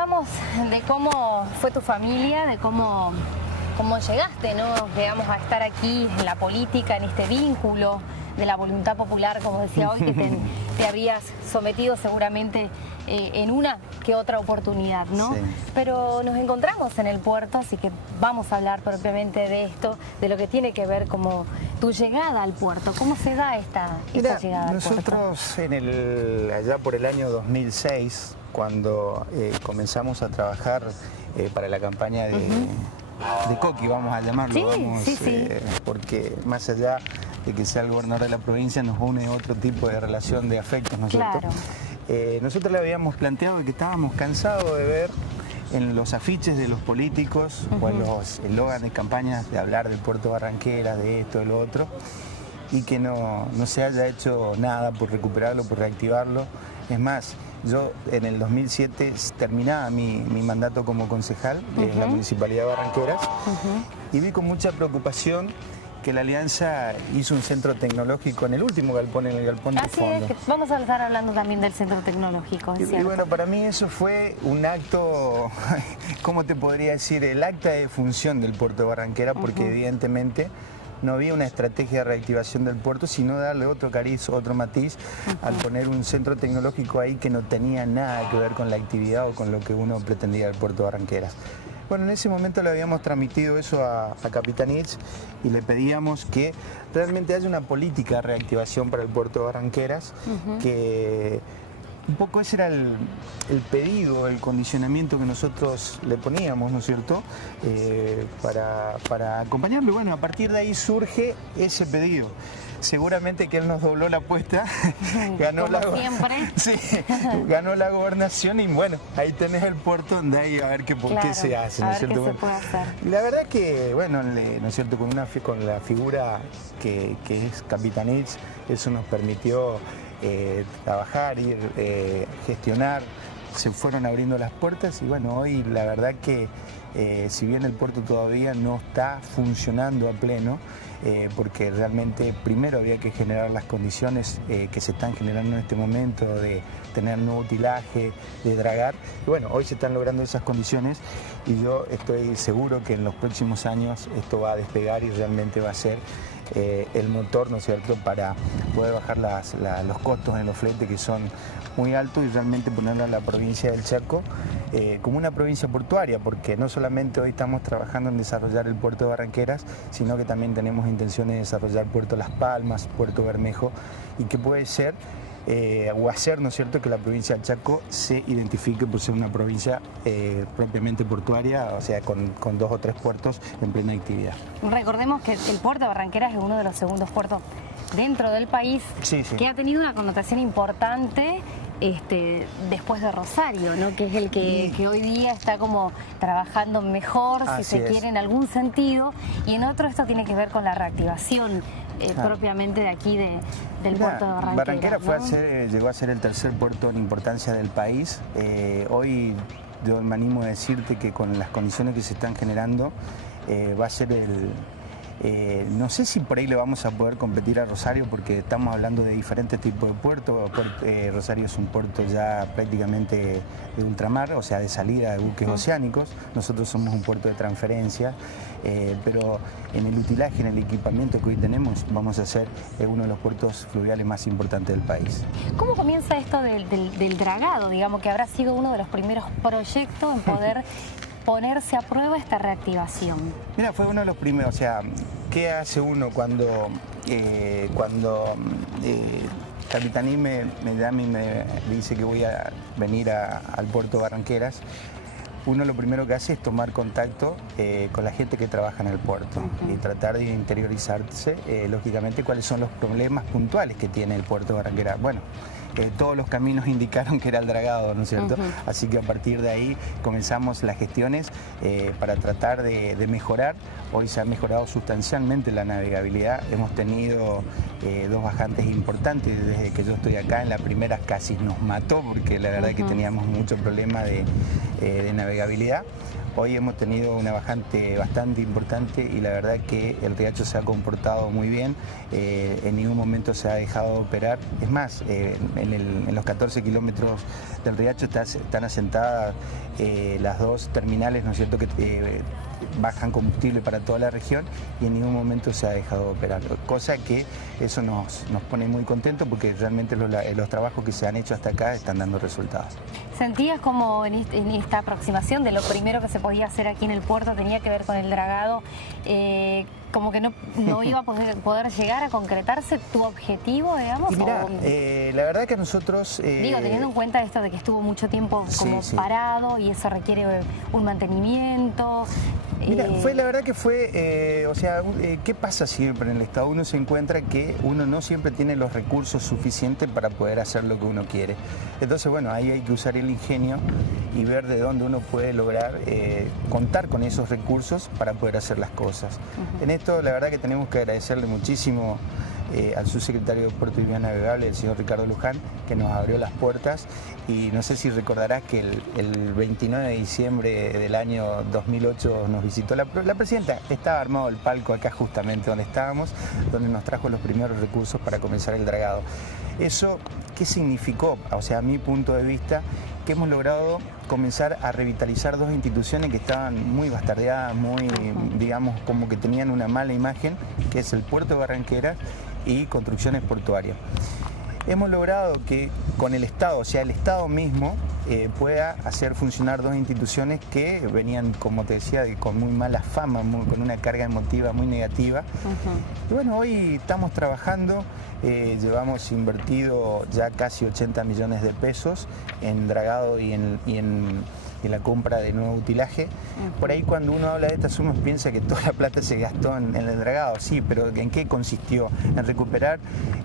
preguntábamos de cómo fue tu familia, de cómo llegaste, ¿no? Digamos, a estar aquí en la política, en este vínculo de la voluntad popular, como decía hoy, que te habrías sometido seguramente en una que otra oportunidad, ¿no? Sí. Pero nos encontramos en el puerto, así que vamos a hablar propiamente de esto, de lo que tiene que ver como tu llegada al puerto. ¿Cómo se da esta llegada al puerto? Nosotros allá por el año 2006, cuando comenzamos a trabajar para la campaña de Coqui, vamos a llamarlo, sí. porque más allá de que sea el gobernador de la provincia, nos une otro tipo de relación de afectos, ¿no es cierto? Nosotros le habíamos planteado que estábamos cansados de ver en los afiches de los políticos o en los eslogans de campañas de hablar del puerto Barranqueras, de esto, de lo otro, y que no se haya hecho nada por recuperarlo, por reactivarlo. Es más, yo en el 2007 terminaba mi mandato como concejal de la Municipalidad de Barranqueras y vi con mucha preocupación que la Alianza hizo un centro tecnológico en el último galpón, en el galpón de fondo. Así es, que vamos a estar hablando también del centro tecnológico, es cierto. Y bueno, para mí eso fue un acto, ¿cómo te podría decir? El acta de función del puerto de Barranquera, porque evidentemente no había una estrategia de reactivación del puerto, sino darle otro cariz, otro matiz, al poner un centro tecnológico ahí que no tenía nada que ver con la actividad o con lo que uno pretendía del puerto de Barranqueras. Bueno, en ese momento le habíamos transmitido eso a Capitanich y le pedíamos que realmente haya una política de reactivación para el puerto de Barranqueras, que un poco ese era el pedido, el condicionamiento que nosotros le poníamos, ¿no es cierto?, para acompañarlo. Y bueno, a partir de ahí surge ese pedido. Seguramente que él nos dobló la apuesta, ganó ganó la gobernación y bueno, ahí tenés el puerto donde hay a ver por qué se hace, ¿no es cierto? Qué se puede hacer. Y la verdad que, bueno, ¿no es cierto?, con la figura que es Capitanich, eso nos permitió trabajar, ir, gestionar, se fueron abriendo las puertas y bueno, hoy la verdad que si bien el puerto todavía no está funcionando a pleno, porque realmente primero había que generar las condiciones que se están generando en este momento de tener nuevo utilaje, de dragar. Y bueno, hoy se están logrando esas condiciones y yo estoy seguro que en los próximos años esto va a despegar y realmente va a ser el motor, ¿no es cierto?, para poder bajar los costos en los fletes que son muy altos y realmente ponerla a la provincia del Chaco como una provincia portuaria, porque no solamente hoy estamos trabajando en desarrollar el puerto de Barranqueras, sino que también tenemos intenciones de desarrollar Puerto Las Palmas, Puerto Bermejo, y que puede ser o hacer, ¿no es cierto?, que la provincia del Chaco se identifique por ser una provincia propiamente portuaria, o sea, con 2 o 3 puertos en plena actividad. Recordemos que el puerto de Barranqueras es uno de los segundos puertos dentro del país que ha tenido una connotación importante después de Rosario, ¿no?, que es el que hoy día está como trabajando mejor, si se quiere, en algún sentido, y en otro esto tiene que ver con la reactivación propiamente de aquí del puerto de Barranqueras. Barranqueras llegó a ser el tercer puerto en importancia del país. Hoy yo me animo a decirte que con las condiciones que se están generando va a ser no sé si por ahí le vamos a poder competir a Rosario, porque estamos hablando de diferentes tipos de puertos. Rosario es un puerto ya prácticamente de ultramar, o sea, de salida de buques oceánicos. Nosotros somos un puerto de transferencia, pero en el utilaje, en el equipamiento que hoy tenemos, vamos a ser uno de los puertos fluviales más importantes del país. ¿Cómo comienza esto del dragado? Digamos que habrá sido uno de los primeros proyectos en poder ponerse a prueba esta reactivación. Mira, fue uno de los primeros, o sea, ¿qué hace uno cuando Capitaní me llama y me dice que voy a venir al puerto de Barranqueras? Uno lo primero que hace es tomar contacto con la gente que trabaja en el puerto y tratar de interiorizarse, lógicamente, cuáles son los problemas puntuales que tiene el puerto de Barranqueras. Bueno, todos los caminos indicaron que era el dragado, ¿no es cierto? Así que a partir de ahí comenzamos las gestiones para tratar de mejorar. Hoy se ha mejorado sustancialmente la navegabilidad. Hemos tenido 2 bajantes importantes desde que yo estoy acá. En la primera casi nos mató porque la verdad que teníamos mucho problema de navegabilidad. Hoy hemos tenido una bajante bastante importante y la verdad que el riacho se ha comportado muy bien, en ningún momento se ha dejado de operar. Es más, en los 14 kilómetros del riacho están asentadas las dos terminales, ¿no es cierto?, que bajan combustible para toda la región y en ningún momento se ha dejado de operar, cosa que eso nos pone muy contentos porque realmente los trabajos que se han hecho hasta acá están dando resultados. ¿Sentías como en esta aproximación de lo primero que se podía hacer aquí en el puerto tenía que ver con el dragado, como que no iba a poder llegar a concretarse tu objetivo, digamos? Y mirá, la verdad que nosotros... Digo, teniendo en cuenta esto de que estuvo mucho tiempo como parado y eso requiere un mantenimiento... Mira, la verdad que fue, o sea, ¿qué pasa siempre en el Estado? Uno se encuentra que uno no siempre tiene los recursos suficientes para poder hacer lo que uno quiere. Entonces, bueno, ahí hay que usar el ingenio y ver de dónde uno puede lograr contar con esos recursos para poder hacer las cosas. En esto, la verdad que tenemos que agradecerle muchísimo al subsecretario de Puerto y Vías Navegables, el señor Ricardo Luján, que nos abrió las puertas, y no sé si recordarás que el 29 de diciembre del año 2008 nos visitó la presidenta. Estaba armado el palco acá justamente donde estábamos, donde nos trajo los primeros recursos para comenzar el dragado. ¿Eso qué significó? O sea, a mi punto de vista, que hemos logrado comenzar a revitalizar dos instituciones que estaban muy bastardeadas, muy, digamos, como que tenían una mala imagen, que es el Puerto de Barranqueras y Construcciones Portuarias. Hemos logrado que con el Estado, o sea, el Estado mismo, pueda hacer funcionar dos instituciones que venían, como te decía, con muy mala fama, con una carga emotiva muy negativa. Y bueno, hoy estamos trabajando, llevamos invertido ya casi 80 millones de pesos en dragado y en la compra de nuevo utilaje. Por ahí cuando uno habla de estas sumas piensa que toda la plata se gastó en el dragado, sí, pero ¿en qué consistió? En recuperar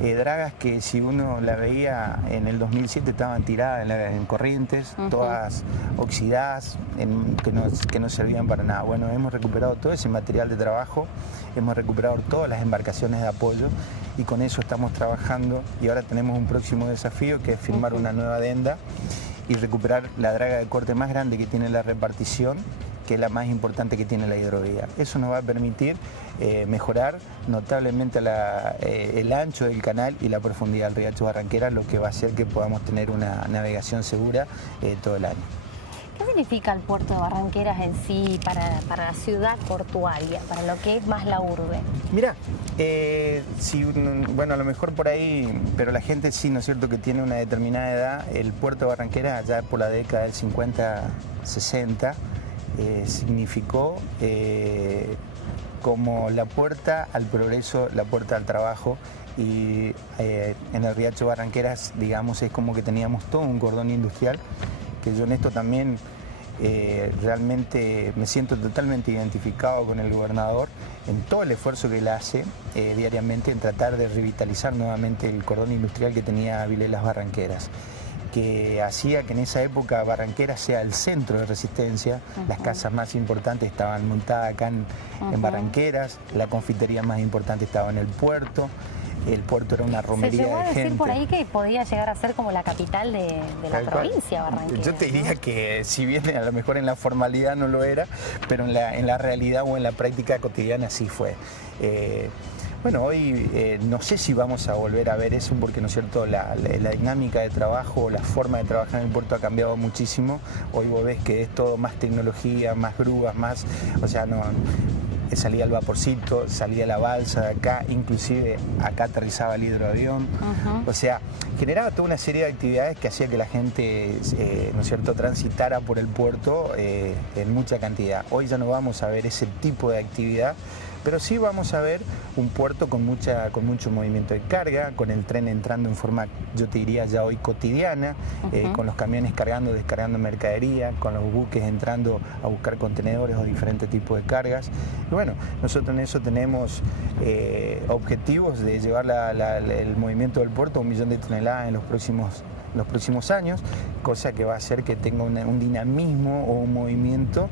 dragas que si uno la veía en el 2007 estaban tiradas en corrientes, todas oxidadas, que no servían para nada. Bueno, hemos recuperado todo ese material de trabajo, hemos recuperado todas las embarcaciones de apoyo y con eso estamos trabajando y ahora tenemos un próximo desafío que es firmar una nueva adenda y recuperar la draga de corte más grande que tiene la repartición, que es la más importante que tiene la hidrovía. Eso nos va a permitir mejorar notablemente el ancho del canal y la profundidad del riacho Barranqueras, lo que va a hacer que podamos tener una navegación segura todo el año. ¿Qué significa el puerto de Barranqueras en sí para la ciudad portuaria, para lo que es más la urbe? Mira, bueno, a lo mejor por ahí, pero la gente sí, ¿no es cierto?, que tiene una determinada edad. El puerto de Barranqueras, allá por la década del 50-60, significó como la puerta al progreso, la puerta al trabajo. Y en el riacho Barranqueras, digamos, es como que teníamos todo un cordón industrial, que yo en esto también realmente me siento totalmente identificado con el gobernador en todo el esfuerzo que él hace diariamente en tratar de revitalizar nuevamente el cordón industrial que tenía Vilelas Barranqueras, que hacía que en esa época Barranqueras sea el centro de resistencia. Las casas más importantes estaban montadas acá en Barranqueras, la confitería más importante estaba en el puerto. El puerto era una romería de gente. Se llegó a decir por ahí que podía llegar a ser como la capital de la provincia, Barranqueras. Yo te diría que si bien a lo mejor en la formalidad no lo era, pero en la realidad o en la práctica cotidiana sí fue. Bueno, hoy no sé si vamos a volver a ver eso porque, ¿no es cierto?, la dinámica de trabajo, la forma de trabajar en el puerto ha cambiado muchísimo. Hoy vos ves que es todo más tecnología, más grúas, más... O sea, no... Salía el vaporcito, salía la balsa de acá, inclusive acá aterrizaba el hidroavión. O sea, generaba toda una serie de actividades que hacía que la gente, ¿no es cierto?, transitara por el puerto en mucha cantidad. Hoy ya no vamos a ver ese tipo de actividad, pero sí vamos a ver un puerto con mucho movimiento de carga, con el tren entrando en forma, yo te diría ya hoy cotidiana, con los camiones cargando, descargando mercadería, con los buques entrando a buscar contenedores o diferentes tipos de cargas. Y bueno, nosotros en eso tenemos objetivos de llevar el movimiento del puerto a 1 millón de toneladas en los próximos años, cosa que va a hacer que tenga un dinamismo o un movimiento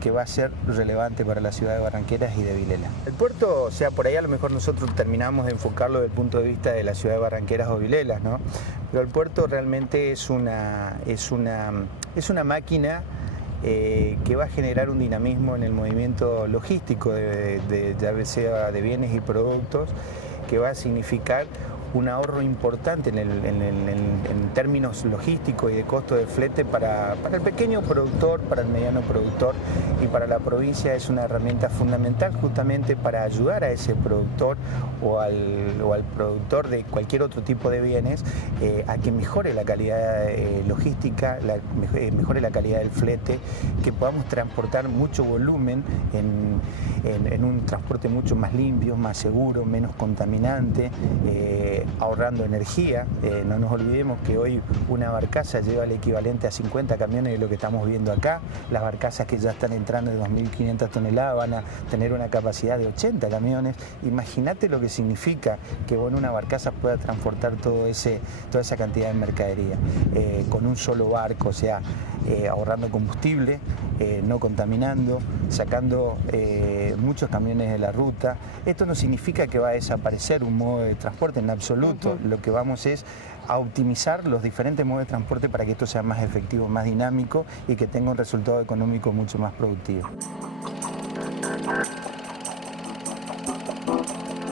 que va a ser relevante para la ciudad de Barranqueras y de Vilela. El puerto, o sea, por ahí a lo mejor nosotros terminamos de enfocarlo desde el punto de vista de la ciudad de Barranqueras o Vilelas, ¿no? Pero el puerto realmente es una máquina que va a generar un dinamismo en el movimiento logístico ya sea de bienes y productos, que va a significar un ahorro importante en términos logísticos y de costo de flete para el pequeño productor, para el mediano productor, y para la provincia es una herramienta fundamental justamente para ayudar a ese productor o al productor de cualquier otro tipo de bienes a que mejore la calidad logística, mejore la calidad del flete, que podamos transportar mucho volumen en un transporte mucho más limpio, más seguro, menos contaminante, ahorrando energía. No nos olvidemos que hoy una barcaza lleva el equivalente a 50 camiones de lo que estamos viendo acá. Las barcazas que ya están entrando de 2.500 toneladas van a tener una capacidad de 80 camiones. Imagínate lo que significa que una barcaza pueda transportar toda esa cantidad de mercadería con un solo barco, o sea, ahorrando combustible, no contaminando, sacando muchos camiones de la ruta. Esto no significa que va a desaparecer un modo de transporte en absoluto. Lo que vamos es a optimizar los diferentes modos de transporte para que esto sea más efectivo, más dinámico y que tenga un resultado económico mucho más productivo.